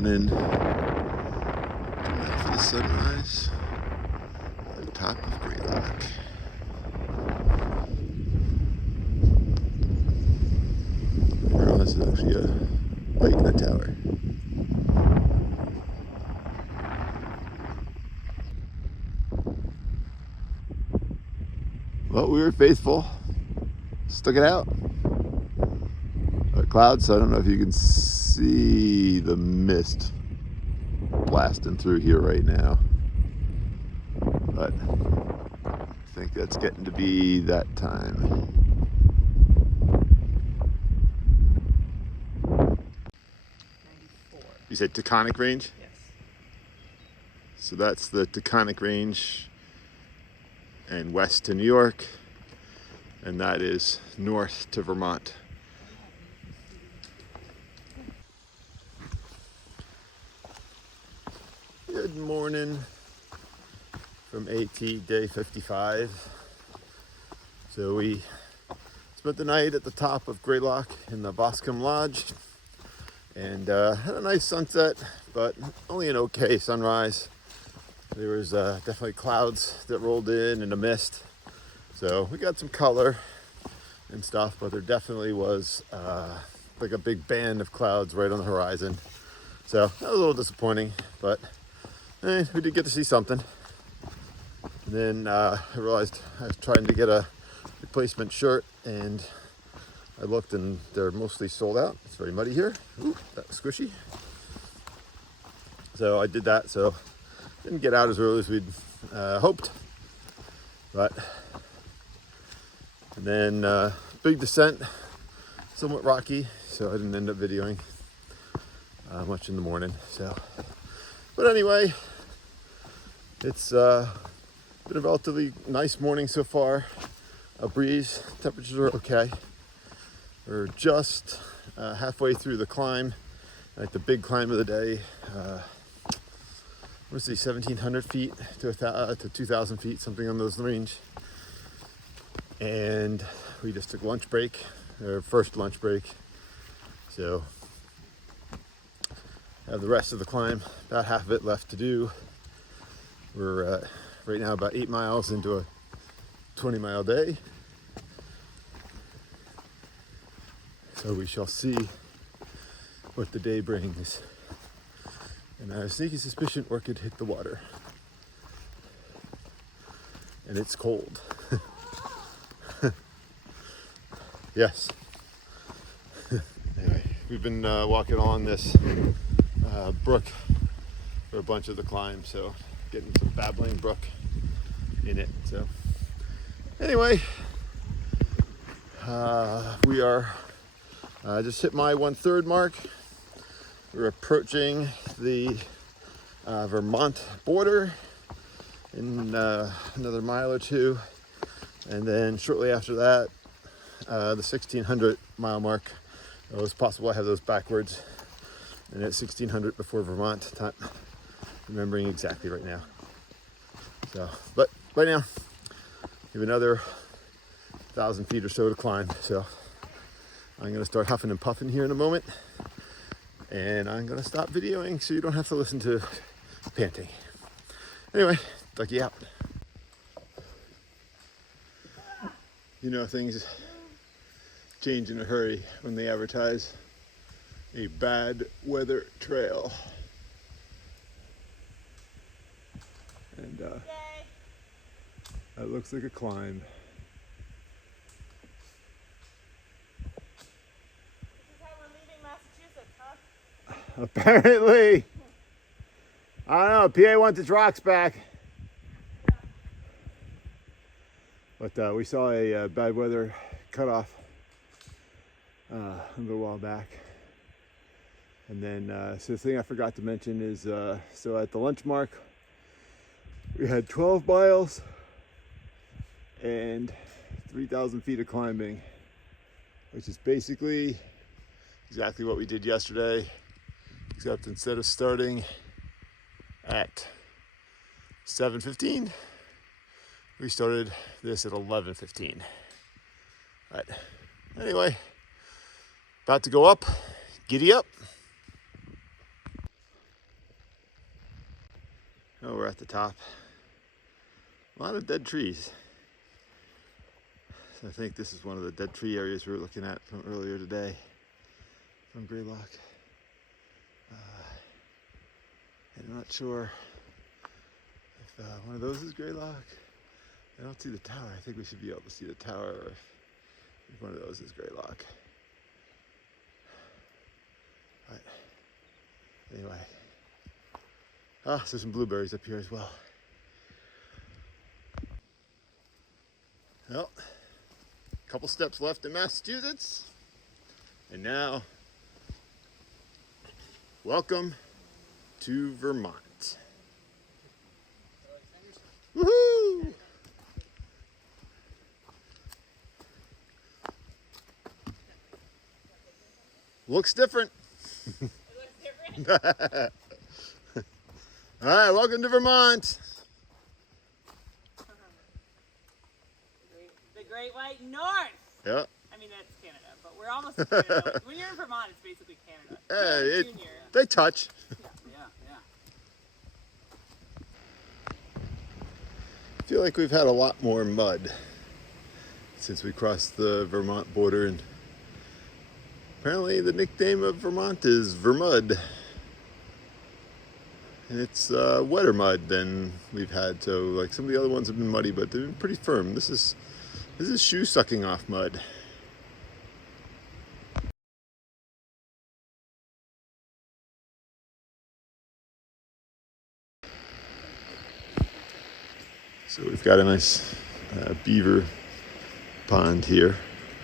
morning. Coming out for the sunrise on top of Greylock. Oh, this is actually a light in the tower. Well, we were faithful. Stuck it out. Clouds, so I don't know if you can see the mist blasting through here right now, but I think that's getting to be that time. 94. You said Taconic Range? Yes. So that's the Taconic Range and west to New York, and that is north to Vermont. Good morning from AT day 55. So we spent the night at the top of Greylock in the Boscombe Lodge and had a nice sunset, but only an okay sunrise. There was definitely clouds that rolled in and a mist. So we got some color and stuff, but there definitely was like a big band of clouds right on the horizon. So that was a little disappointing, but we did get to see something. And then I realized I was trying to get a replacement shirt, and I looked and they're mostly sold out. It's very muddy here. Ooh, that was squishy. So I did that. So didn't get out as early as we'd hoped. But and then big descent, somewhat rocky, so I didn't end up videoing much in the morning. So, but anyway, it's been a relatively nice morning so far. A breeze, temperatures are okay. We're just halfway through the climb, like the big climb of the day. Let's see, 1,700 feet to 2,000 feet, something on those range. And we just took lunch break, our first lunch break. So have the rest of the climb, about half of it left to do. We're right now about 8 miles into a 20-mile day. So we shall see what the day brings. And I have a sneaky suspicion Orchid hit the water. And it's cold. Yes. Anyway, we've been walking along this brook for a bunch of the climb, so getting some babbling brook in it. So anyway, we are just hit my 1/3 mark. We're approaching the Vermont border in another mile or two, and then shortly after that, the 1,600 mile mark. It was possible I have those backwards, and at 1,600 before Vermont, not remembering exactly right now. So, but right now, we have another 1,000 feet or so to climb. So I'm going to start huffing and puffing here in a moment, and I'm going to stop videoing so you don't have to listen to panting. Anyway, Ducky out. You know, things change in a hurry when they advertise a bad weather trail. And that looks like a climb. This is how we're leaving Massachusetts, huh? Apparently. I don't know, PA wants its rocks back. But we saw a bad weather cutoff a little while back. And then, so the thing I forgot to mention is, so at the lunch mark, we had 12 miles and 3,000 feet of climbing, which is basically exactly what we did yesterday, except instead of starting at 7:15, we started this at 11:15. But anyway, about to go up. Giddy up. Oh, we're at the top. A lot of dead trees. So I think this is one of the dead tree areas we were looking at from earlier today from Greylock. And I'm not sure if one of those is Greylock. I don't see the tower. I think we should be able to see the tower if one of those is Greylock. But anyway. Ah, so some blueberries up here as well. Well, a couple steps left in Massachusetts. And now, welcome to Vermont. Woohoo! Looks different. It looks different. All right, welcome to Vermont. The Great White North. Yeah. I mean, that's Canada, but we're almost in Canada. When you're in Vermont, it's basically Canada. Hey, Junior. they touch. Yeah. I feel like we've had a lot more mud since we crossed the Vermont border, and apparently the nickname of Vermont is Vermud. And it's wetter mud than we've had, so like some of the other ones have been muddy, but they've been pretty firm. This is shoe sucking off mud. So we've got a nice beaver pond here.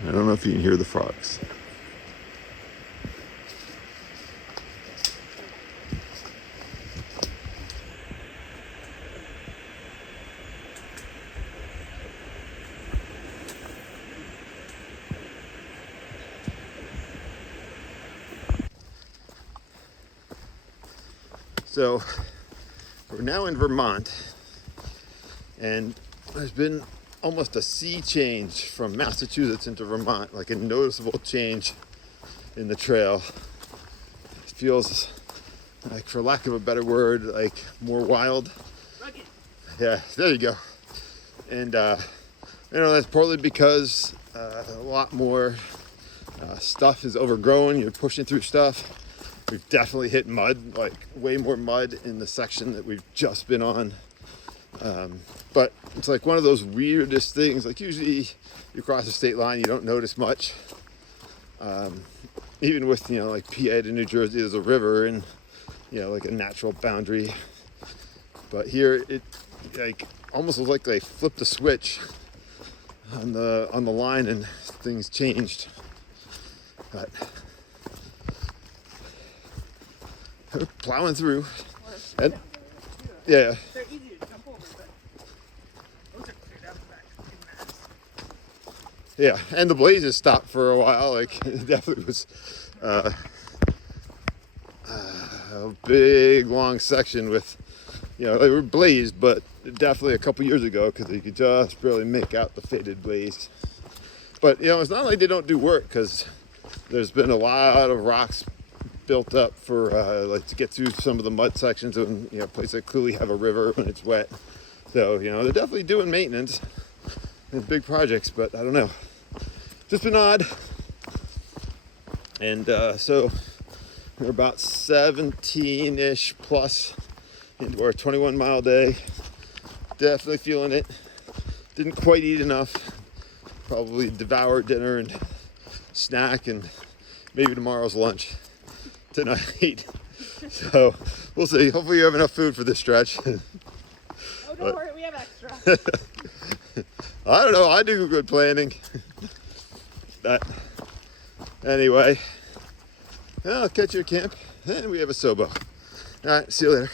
I don't know if you can hear the frogs. So we're now in Vermont, and there's been almost a sea change from Massachusetts into Vermont, like a noticeable change in the trail. It feels like, for lack of a better word, like more wild. Rugged. Yeah, there you go. And that's partly because a lot more stuff is overgrown. You're pushing through stuff. We've definitely hit mud, like way more mud in the section that we've just been on. But it's like one of those weirdest things. Like usually you cross the state line, you don't notice much. Even with, like PA to New Jersey, there's a river and, like a natural boundary. But here it like almost looks like they flipped a switch on the line and things changed. But we're plowing through. And, yeah. They're easy to jump over, but those are cleared out back in mass. Yeah, and the blazes stopped for a while. Like it definitely was a big long section with, they were blazed, but definitely a couple years ago because you could just barely make out the faded blaze. But it's not like they don't do work, because there's been a lot of rocks built up for to get through some of the mud sections and places that clearly have a river when it's wet. So they're definitely doing maintenance and big projects, but I don't know, just been odd. And so we're about 17-ish plus into our 21-mile day. Definitely feeling it. Didn't quite eat enough. Probably devour dinner and snack and maybe tomorrow's lunch tonight. So we'll see. Hopefully you have enough food for this stretch. Oh, don't worry, we have extra. I don't know. I do good planning. But anyway, I'll catch you at camp, and we have a Sobo. All right, see you later.